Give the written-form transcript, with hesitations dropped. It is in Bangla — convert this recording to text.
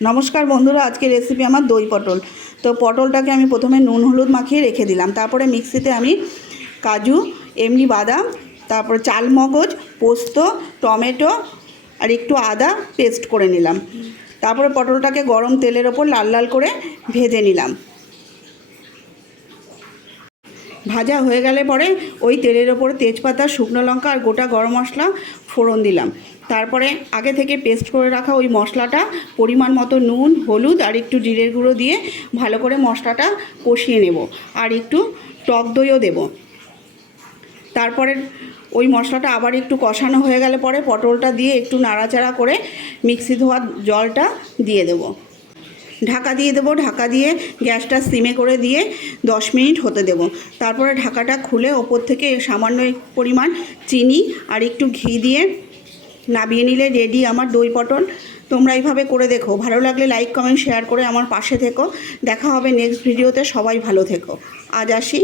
নমস্কার বন্ধুরা, আজকে রেসিপি আমার দই পটল। তো পটলটাকে আমি প্রথমে নুন হলুদ মাখিয়ে রেখে দিলাম। তারপরে মিক্সিতে আমি কাজু, এমনি বাদাম, তারপরে চালমগজ, পোস্ত, টমেটো আর একটু আদা পেস্ট করে নিলাম। তারপরে পটলটাকে গরম তেলের ওপর লাল লাল করে ভেজে নিলাম। ভাজা হয়ে গেলে পরে ওই তেলের ওপরে তেজপাতা, শুকনো লঙ্কা আর গোটা গরম মশলা ফোড়ন দিলাম। তারপরে আগে থেকে পেস্ট করে রাখা ওই মশলাটা, পরিমাণ মতো নুন, হলুদ আর একটু জিরের গুঁড়ো দিয়ে ভালো করে মশলাটা কষিয়ে নেব। আর একটু টক দইও দেব। তারপরে ওই মশলাটা আবার একটু কষানো হয়ে গেলে পরে পটলটা দিয়ে একটু নাড়াচাড়া করে মিক্সি ধোয়া জলটা দিয়ে দেব। ঢাকা দিয়ে দেবো। ঢাকা দিয়ে গ্যাসটা সিমে করে দিয়ে 10 মিনিট হতে দেব। তারপরে ঢাকাটা খুলে ওপর থেকে সামান্য পরিমাণ চিনি আর একটু ঘি দিয়ে নামিয়ে নিলে রেডি আমার দই পটল। তোমরা এইভাবে করে দেখো। ভালো লাগলে লাইক, কমেন্ট, শেয়ার করে আমার পাশে থেকো। দেখা হবে নেক্সট ভিডিওতে। সবাই ভালো থেকো। আজ আসি।